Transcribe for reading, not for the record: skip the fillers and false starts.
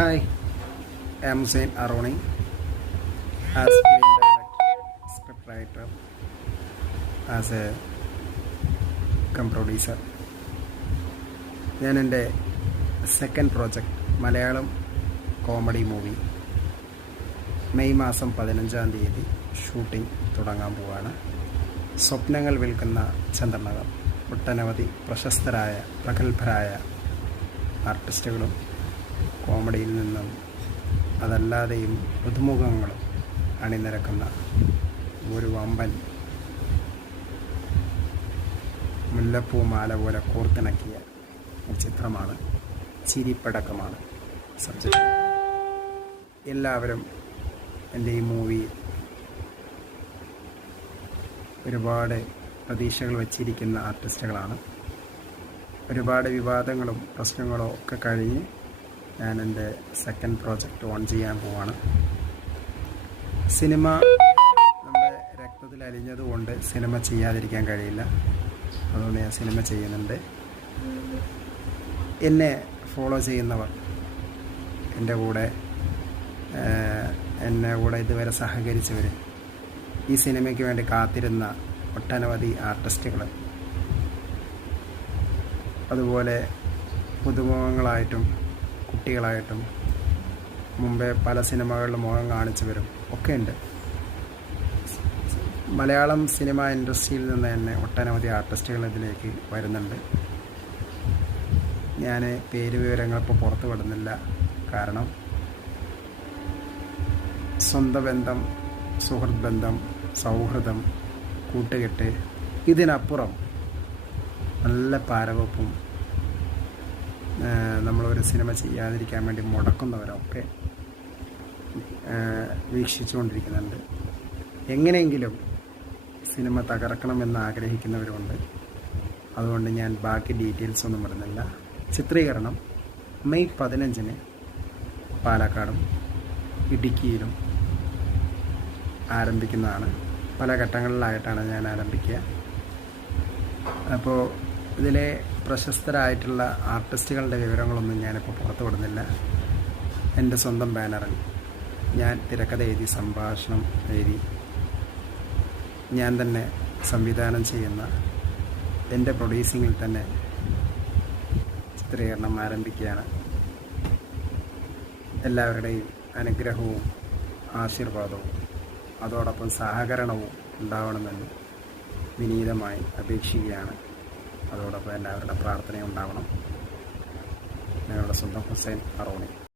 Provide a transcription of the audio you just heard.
Hi, I'm Hussein Aroni as film director, script writer, as a producer. ഞാൻ എൻ്റെ second project Malayalam comedy movie May മാസം 15-ാം തീയതി shooting തുടങ്ങാൻ പോവുകയാണ്. സ്വപ്നങ്ങൾ വിൽക്കുന്ന ചന്ദ്രനഗർ. ഒട്ടനവധി പ്രശസ്തരായ പ്രഗത്ഭരായ ആർട്ടിസ്റ്റുകളും കോമഡിയിൽ നിന്നും അതല്ലാതെയും പുതുമുഖങ്ങളും അണിനിരക്കുന്ന ഒരു വമ്പൻ മുല്ലപ്പൂ മാല പോലെ കോർത്തിണക്കിയ ഒരു ചിത്രമാണ്. ചിരിപ്പടക്കമാണ് സബ്ജക്റ്റ്. എല്ലാവരും എൻ്റെ ഈ മൂവി ഒരുപാട് പ്രതീക്ഷകൾ വച്ചിരിക്കുന്ന ആർട്ടിസ്റ്റുകളാണ്. ഒരുപാട് വിവാദങ്ങളും പ്രശ്നങ്ങളും ഒക്കെ കഴിഞ്ഞ് ഞാൻ എൻ്റെ സെക്കൻഡ് പ്രോജക്റ്റ് ഓൺ ചെയ്യാൻ പോവാണ്. സിനിമ നമ്മുടെ രക്തത്തിൽ അലിഞ്ഞതുകൊണ്ട് സിനിമ ചെയ്യാതിരിക്കാൻ കഴിയില്ല. അതുകൊണ്ട് ഞാൻ സിനിമ ചെയ്യുന്നുണ്ട്. എന്നെ ഫോളോ ചെയ്യുന്നവർ, എൻ്റെ കൂടെ ഇതുവരെ സഹകരിച്ചവർ, ഈ സിനിമയ്ക്ക് വേണ്ടി കാത്തിരുന്ന ഒട്ടനവധി ആർട്ടിസ്റ്റുകൾ, അതുപോലെ പുതുമുഖങ്ങളായിട്ടും കുട്ടികളായിട്ടും മുമ്പേ പല സിനിമകളിലും മുഖം കാണിച്ചവരും ഒക്കെ ഉണ്ട്. മലയാളം സിനിമ ഇൻഡസ്ട്രിയിൽ നിന്ന് തന്നെ ഒട്ടനവധി ആർട്ടിസ്റ്റുകൾ ഇതിലേക്ക് വരുന്നുണ്ട്. ഞാൻ പേര് വിവരങ്ങൾ ഇപ്പോൾ പുറത്തു വിടുന്നില്ല. കാരണം സ്വന്തം ബന്ധം, സുഹൃത്ത് ബന്ധം, സൗഹൃദം, കൂട്ടുകെട്ട്, ഇതിനപ്പുറം നല്ല പാരവപ്പും നമ്മളൊരു സിനിമ ചെയ്യാതിരിക്കാൻ വേണ്ടി മുടക്കുന്നവരൊക്കെ വീക്ഷിച്ചുകൊണ്ടിരിക്കുന്നുണ്ട്. എങ്ങനെയെങ്കിലും സിനിമ തകർക്കണമെന്ന് ആഗ്രഹിക്കുന്നവരുണ്ട്. അതുകൊണ്ട് ഞാൻ ബാക്കി ഡീറ്റെയിൽസ് ഒന്നും ഇടുന്നില്ല. ചിത്രീകരണം മെയ് 15-ന് പാലക്കാടും ഇടുക്കിയിലും ആരംഭിക്കുന്നതാണ്. പല ഘട്ടങ്ങളിലായിട്ടാണ് ഞാൻ ആരംഭിക്കുക. അപ്പോൾ ഇതിലെ പ്രശസ്തരായിട്ടുള്ള ആർട്ടിസ്റ്റുകളുടെ വിവരങ്ങളൊന്നും ഞാനിപ്പോൾ പുറത്തു വിടുന്നില്ല. എൻ്റെ സ്വന്തം ബാനറിൽ ഞാൻ തിരക്കഥ എഴുതി, സംഭാഷണം എഴുതി, ഞാൻ തന്നെ സംവിധാനം ചെയ്യുന്ന എൻ്റെ പ്രൊഡ്യൂസിങ്ങിൽ തന്നെ ചിത്രീകരണം ആരംഭിക്കുകയാണ്. എല്ലാവരുടെയും അനുഗ്രഹവും ആശീർവാദവും അതോടൊപ്പം സഹകരണവും ഉണ്ടാവണമെന്ന് വിനീതമായി അപേക്ഷിക്കുകയാണ്. അതോടൊപ്പം എല്ലാവരുടെ പ്രാർത്ഥനയും ഉണ്ടാവണം. ഞങ്ങളുടെ സ്വന്തം ഹുസൈൻ അറോണി.